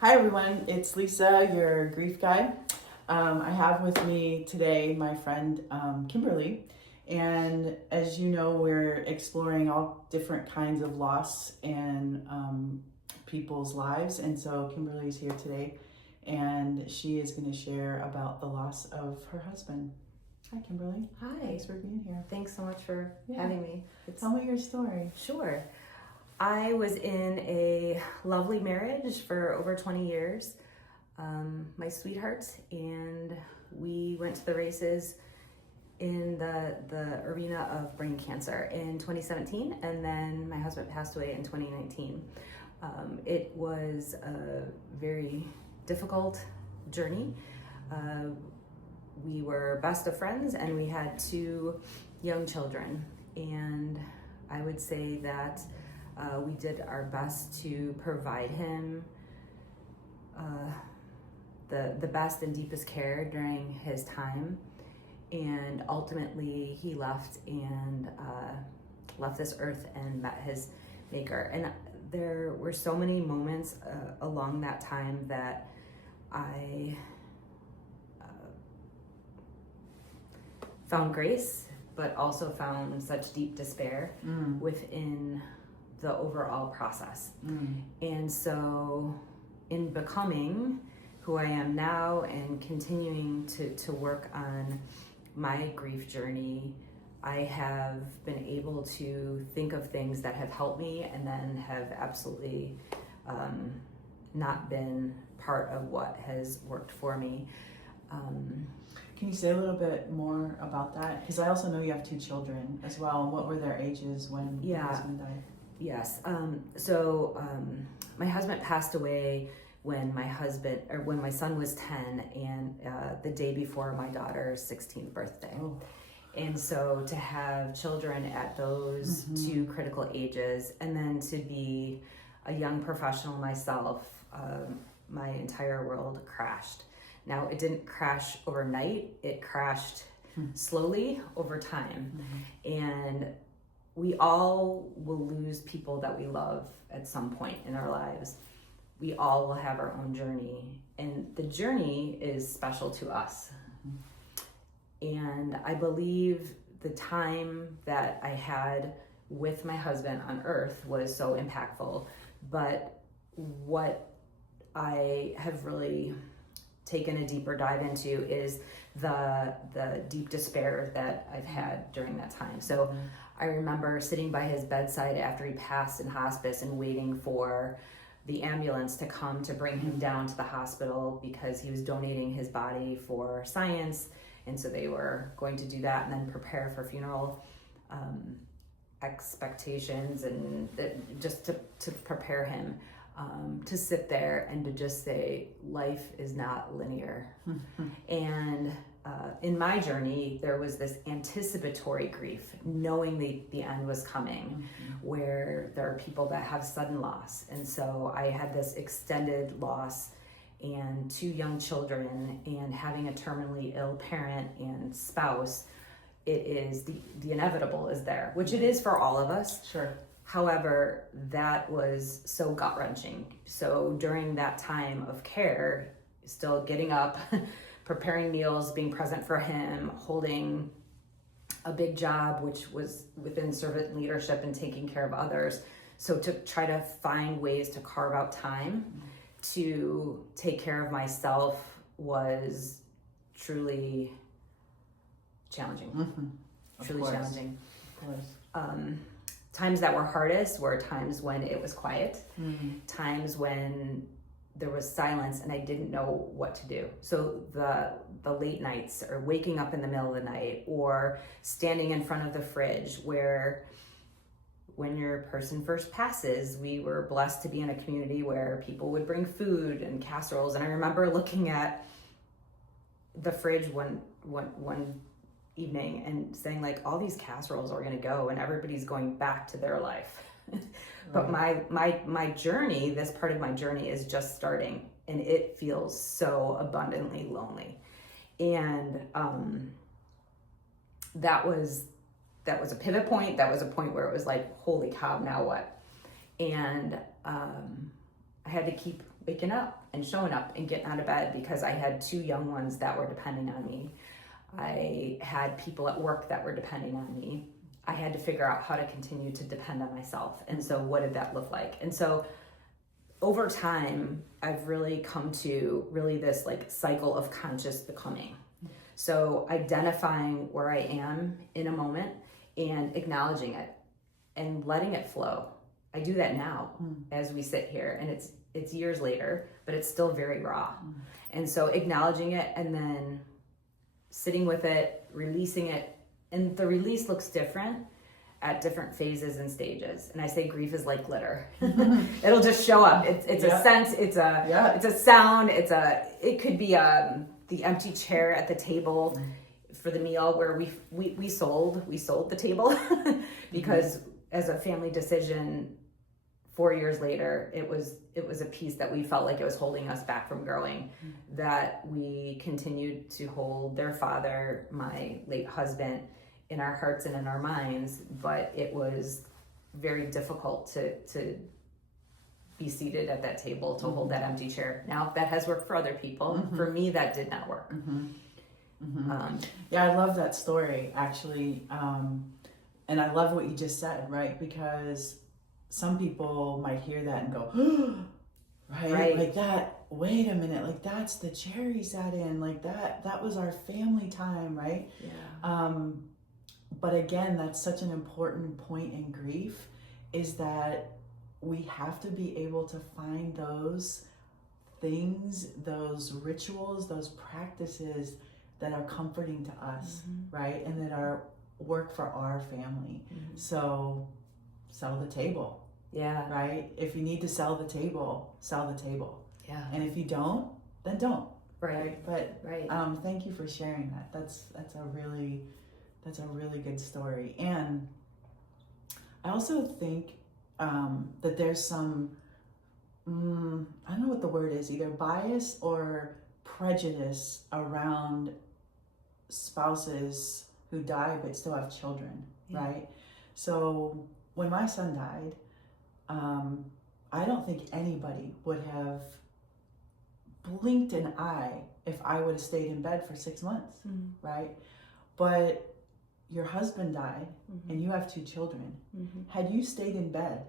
Hi everyone, it's Lisa, your grief guide. I have with me today my friend Kimberly, and as you know, we're exploring all different kinds of loss in people's lives, and so Kimberly's here today, and she is going to share about the loss of her husband. Hi Kimberly. Hi. Thanks for being here. Thanks so much for having me. Tell me your story. Sure. I was in a lovely marriage for over 20 years, my sweetheart, and we went to the races in the arena of brain cancer in 2017, and then my husband passed away in 2019. It was a very difficult journey. We were best of friends, and we had two young children, and I would say that we did our best to provide him the best and deepest care during his time, and ultimately he left this earth and met his maker. And there were so many moments along that time that I found grace, but also found such deep despair within the overall process. And so in becoming who I am now and continuing to work on my grief journey, I have been able to think of things that have helped me and then have absolutely not been part of what has worked for me. Can you say a little bit more about that? Because I also know you have two children as well. And what were their ages when your husband died? Yes. My husband passed away when my son was 10, and the day before my daughter's 16th birthday. Oh. And so to have children at those two critical ages, and then to be a young professional myself, my entire world crashed. Now, it didn't crash overnight. It crashed slowly over time. And we all will lose people that we love at some point in our lives. We all will have our own journey, and the journey is special to us. And I believe the time that I had with my husband on earth was so impactful, but what I have really taken a deeper dive into is the deep despair that I've had during that time. So I remember sitting by his bedside after he passed in hospice and waiting for the ambulance to come to bring him down to the hospital because he was donating his body for science. And so they were going to do that and then prepare for funeral expectations, and just to prepare him to sit there and to just say, life is not linear. And in my journey, there was this anticipatory grief, knowing the end was coming, where there are people that have sudden loss. And so I had this extended loss and two young children, and having a terminally ill parent and spouse. It is the inevitable is there, which it is for all of us. Sure. However, that was so gut-wrenching. So during that time of care, still getting up, preparing meals, being present for him, holding a big job, which was within servant leadership and taking care of others. So to try to find ways to carve out time to take care of myself was truly challenging. Truly challenging. Of course. Times that were hardest were times when it was quiet, times when there was silence and I didn't know what to do. So the late nights, or waking up in the middle of the night, or standing in front of the fridge, where when your person first passes, we were blessed to be in a community where people would bring food and casseroles. And I remember looking at the fridge one evening and saying, like, all these casseroles are going to go and everybody's going back to their life. But my journey, this part of my journey, is just starting, and it feels so abundantly lonely. And that was a pivot point. That was a point where it was like, holy cow, now what? And I had to keep waking up and showing up and getting out of bed because I had 2 young ones that were depending on me. I had people at work that were depending on me. I had to figure out how to continue to depend on myself. And so what did that look like? And so over time, I've really come to really this like cycle of conscious becoming. So identifying where I am in a moment and acknowledging it and letting it flow. I do that now as we sit here, and it's years later, but it's still very raw. And so acknowledging it and then sitting with it, releasing it, and the release looks different at different phases and stages. And I say grief is like glitter. It'll just show up. It's a sense, it's a sound, it could be the empty chair at the table for the meal where we sold the table because as a family decision 4 years later, it was a piece that we felt like it was holding us back from growing, that we continued to hold their father, my late husband, in our hearts and in our minds, but it was very difficult to be seated at that table, to hold that empty chair. Now, that has worked for other people. For me, that did not work. Yeah, I love that story, actually. And I love what you just said, right? Because some people might hear that and go, right? Like that, wait a minute, like that's the chair he sat in, like that was our family time, right? Yeah. But again, that's such an important point in grief, is that we have to be able to find those things, those rituals, those practices that are comforting to us, right? And that are work for our family. So sell the table. Yeah. Right? If you need to sell the table, sell the table. Yeah. And if you don't, then don't. Right. But right. Thank you for sharing that. That's a really good story. And I also think that there's some I don't know what the word is, either bias or prejudice around spouses who die but still have children, right? So when my son died, I don't think anybody would have blinked an eye if I would have stayed in bed for 6 months, right? But your husband died and you have 2 children. Had you stayed in bed,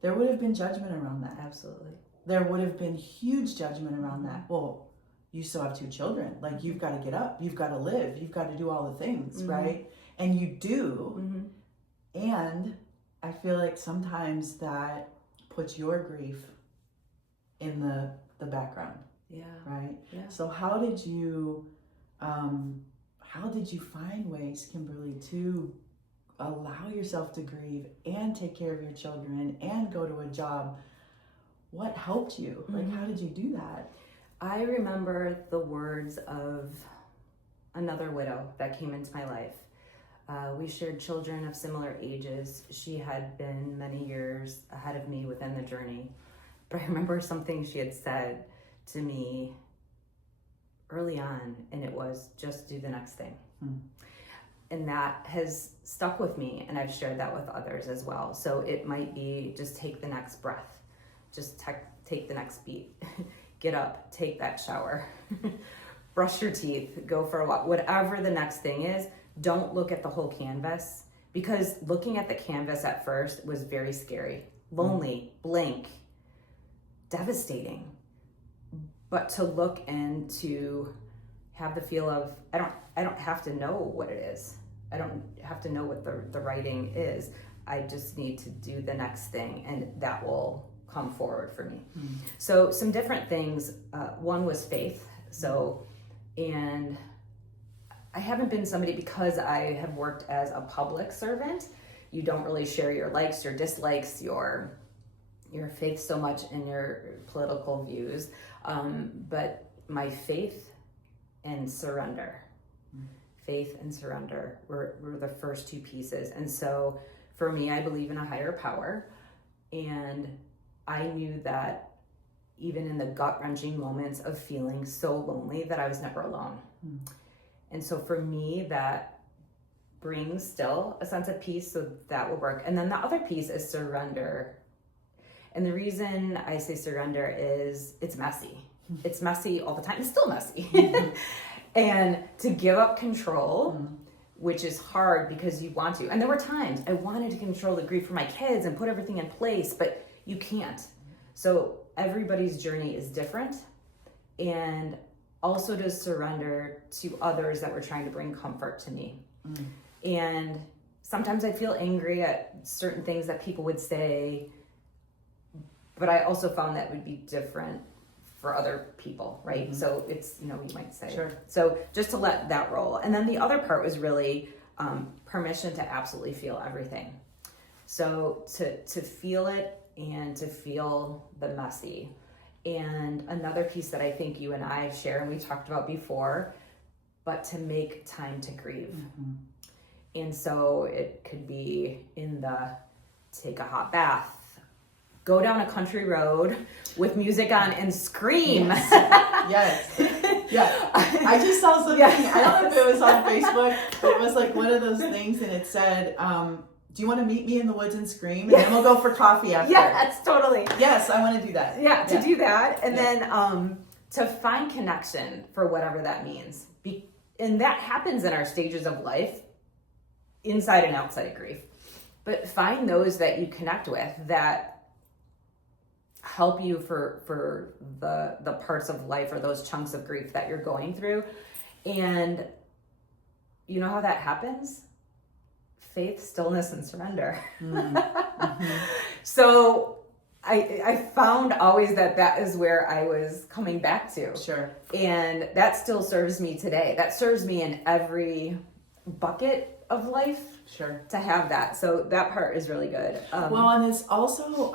there would have been judgment around that. Absolutely. There would have been huge judgment around that. Well, you still have 2 children. Like, you've got to get up, you've got to live, you've got to do all the things, right? And you do. And I feel like sometimes that puts your grief in the background. Yeah. Right? Yeah. So how did you find ways, Kimberly, to allow yourself to grieve and take care of your children and go to a job? What helped you? Like, how did you do that? I remember the words of another widow that came into my life. We shared children of similar ages. She had been many years ahead of me within the journey. But I remember something she had said to me early on, and it was, just do the next thing. And that has stuck with me, and I've shared that with others as well. So it might be, just take the next breath, just take the next beat, get up, take that shower, brush your teeth, go for a walk, whatever the next thing is. Don't look at the whole canvas, because looking at the canvas at first was very scary, lonely, blank, devastating. But to look and to have the feel of, I don't have to know what it is. I don't have to know what the writing is. I just need to do the next thing, and that will come forward for me. So some different things. One was faith. And I haven't been somebody, because I have worked as a public servant, you don't really share your likes, your dislikes, your faith so much in your political views. But my faith and surrender. Faith and surrender were the first 2 pieces. And so for me, I believe in a higher power. And I knew that even in the gut-wrenching moments of feeling so lonely, that I was never alone. And so for me, that brings still a sense of peace, so that will work. And then the other piece is surrender. And the reason I say surrender is it's messy. It's messy all the time. It's still messy. And to give up control, which is hard because you want to. And there were times I wanted to control the grief for my kids and put everything in place, but you can't. So everybody's journey is different. And also to surrender to others that were trying to bring comfort to me. And sometimes I feel angry at certain things that people would say, but I also found that would be different for other people, right? So it's, you might say. Sure. So just to let that roll. And then the other part was really permission to absolutely feel everything. So to feel it and to feel the messy. And another piece that I think you and I share, and we talked about before, but to make time to grieve. And so it could be take a hot bath, go down a country road with music on and scream. Yes. Yeah. I just saw something, I don't know if it was on Facebook, but it was like one of those things, and it said, do you want to meet me in the woods and scream? And then we'll go for coffee after. Yes, totally. Yes, I want to do that. Yeah, to do that. And then to find connection for whatever that means. And that happens in our stages of life, inside and outside of grief. But find those that you connect with that help you for the parts of life or those chunks of grief that you're going through. And you know how that happens? Faith, stillness, and surrender. So I found always that is where I was coming back to. Sure. And that still serves me today. That serves me in every bucket of life. Sure. To have that. So that part is really good. Well, and it's also,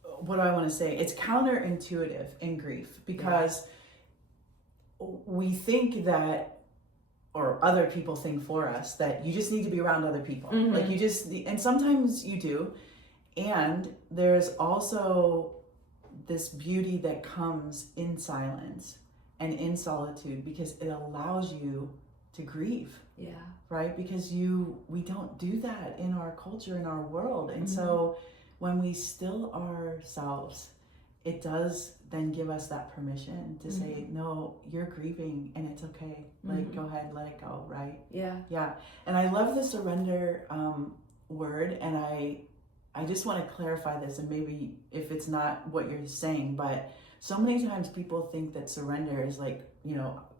what do I want to say? It's counterintuitive in grief because we think that, or other people think for us, that you just need to be around other people. Like and sometimes you do. And there's also this beauty that comes in silence and in solitude because it allows you to grieve. Yeah. Right? Because we don't do that in our culture, in our world. And so when we still ourselves, it does then give us that permission to say, no, you're grieving and it's okay. Like, go ahead, let it go, right? Yeah. Yeah. And I love the surrender word. And I just want to clarify this, and maybe if it's not what you're saying, but so many times people think that surrender is like,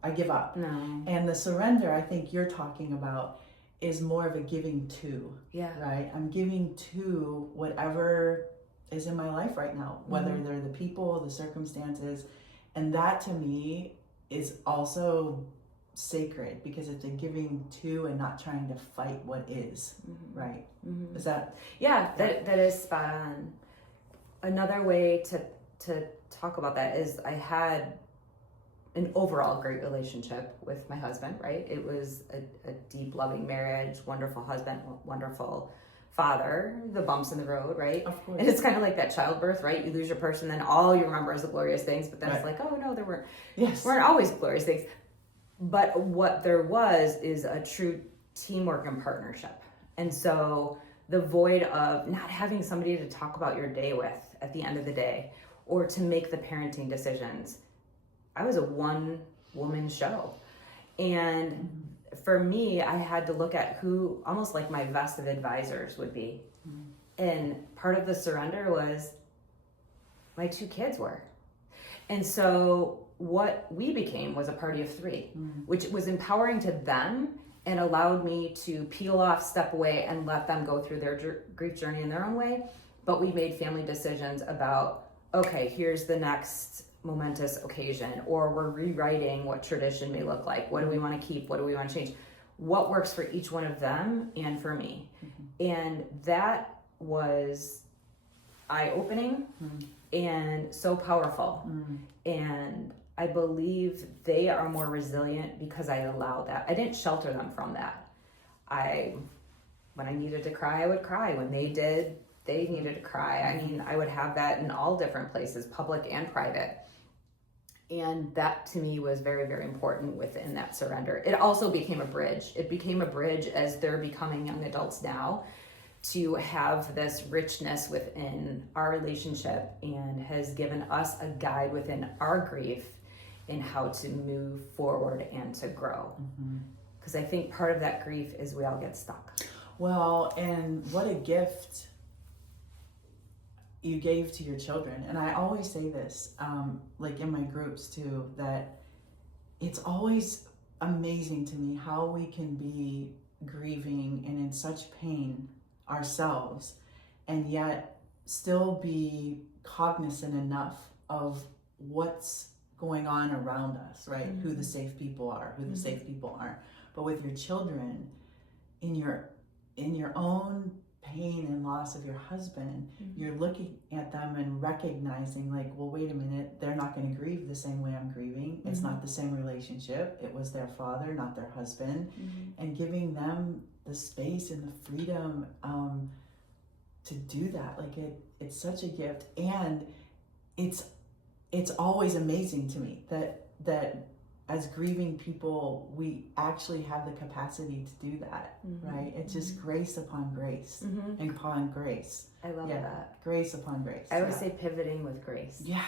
I give up. No. And the surrender I think you're talking about is more of a giving to. Yeah. Right? I'm giving to whatever is in my life right now, whether they're the people, the circumstances. And that to me is also sacred because it's a giving to and not trying to fight what is. Right? Is that? Yeah, that is spot on. Another way to talk about that is I had an overall great relationship with my husband, right? It was a deep, loving marriage, wonderful husband, wonderful father, the bumps in the road, right? Of course. And it's kind of like that childbirth, right? You lose your person, then all you remember is the glorious things, but then it's like, oh no, there weren't always glorious things. But what there was is a true teamwork and partnership. And so the void of not having somebody to talk about your day with at the end of the day, or to make the parenting decisions. I was a one-woman show. And for me, I had to look at who almost like my vest of advisors would be. And part of the surrender was my 2 kids were. And so what we became was a party of 3, which was empowering to them and allowed me to peel off, step away, and let them go through their grief journey in their own way. But we made family decisions about, okay, here's the next momentous occasion, or we're rewriting what tradition may look like. What do we want to keep? What do we want to change? What works for each one of them and for me? And that was eye-opening and so powerful. And I believe they are more resilient because I allowed that. I didn't shelter them from that. When I needed to cry, I would cry. When they did, they needed to cry. I mean, I would have that in all different places, public and private. And that to me was very, very important within that surrender. It also became a bridge. It became a bridge as they're becoming young adults now to have this richness within our relationship and has given us a guide within our grief in how to move forward and to grow. Because I think part of that grief is we all get stuck. Well, and what a gift you gave to your children. And I always say this, like in my groups too, that it's always amazing to me how we can be grieving and in such pain ourselves and yet still be cognizant enough of what's going on around us, right? Who the safe people are, who the safe people aren't. But with your children, in your own pain and loss of your husband, you're looking at them and recognizing like, well, wait a minute, they're not going to grieve the same way I'm grieving. It's not the same relationship. It was their father, not their husband. And giving them the space and the freedom to do that. Like it's such a gift. And it's always amazing to me that as grieving people, we actually have the capacity to do that, right? It's just grace upon grace and upon grace. I love that. Grace upon grace. I would say pivoting with grace. Yeah.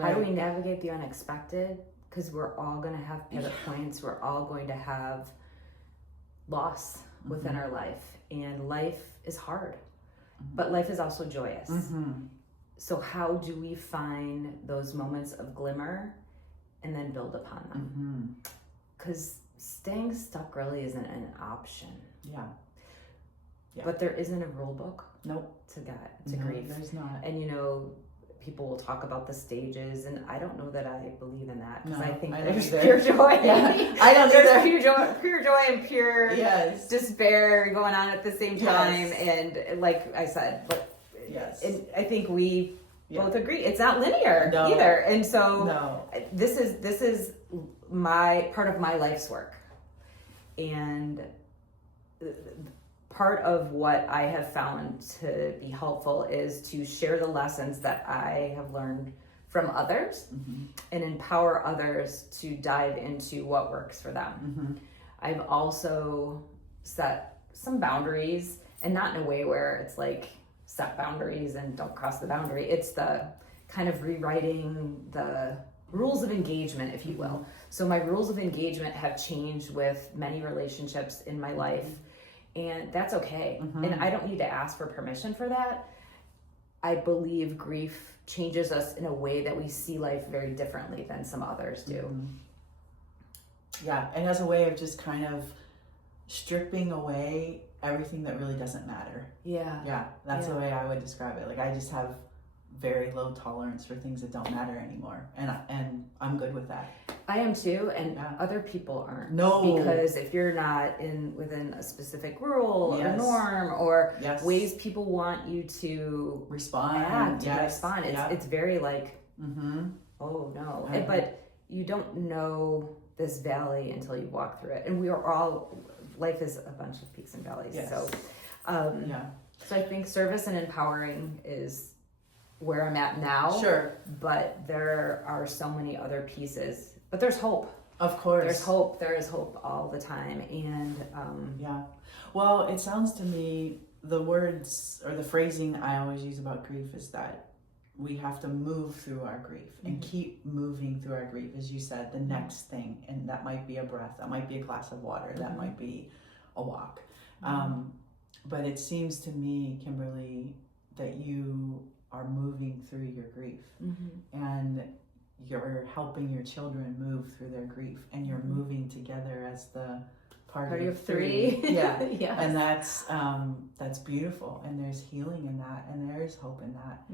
How do we navigate the unexpected? Because we're all going to have pivot points. We're all going to have loss within our life. And life is hard. But life is also joyous. So how do we find those moments of glimmer and then build upon them? Because staying stuck really isn't an option. Yeah. But there isn't a rule book. To grief. There's not. And people will talk about the stages, and I don't know that I believe in that, because I think there's pure joy. I don't There's either. pure joy and pure despair going on at the same time. And like I said, and I think we both agree it's not linear either. And so this is my part of my life's work, and part of what I have found to be helpful is to share the lessons that I have learned from others and empower others to dive into what works for them. I've also set some boundaries, and not in a way where it's like set boundaries and don't cross the boundary. It's the kind of rewriting the rules of engagement, if you will. So my rules of engagement have changed with many relationships in my life. And that's okay. And I don't need to ask for permission for that. I believe grief changes us in a way that we see life very differently than some others do. Yeah, and as a way of just kind of stripping away everything that really doesn't matter. Yeah, that's the way I would describe it. Like I just have very low tolerance for things that don't matter anymore, and I'm good with that. I am too, and other people aren't. No, because if you're not within a specific rule or norm or ways people want you to respond, it's very like, oh no, but you don't know this valley until you walk through it, and we are all. Life is a bunch of peaks and valleys. So, so I think service and empowering is where I'm at now. But there are so many other pieces. But there's hope. Of course. There's hope. There is hope all the time. And well, it sounds to me, the words or the phrasing I always use about grief is that we have to move through our grief and keep moving through our grief. As you said, the next thing, and that might be a breath, that might be a glass of water, that might be a walk. But it seems to me, Kimberly, that you are moving through your grief and you're helping your children move through their grief, and you're moving together as the party of three. And that's beautiful, and there's healing in that, and there's hope in that.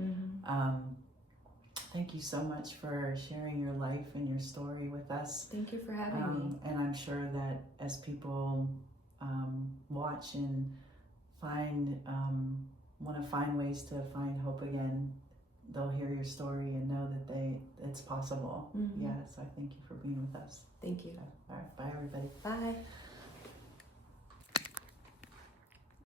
Thank you so much for sharing your life and your story with us. Thank you for having me. And I'm sure that as people watch and want to find ways to find hope again, they'll hear your story and know that it's possible. So I thank you for being with us. Thank you. All right, bye everybody. Bye.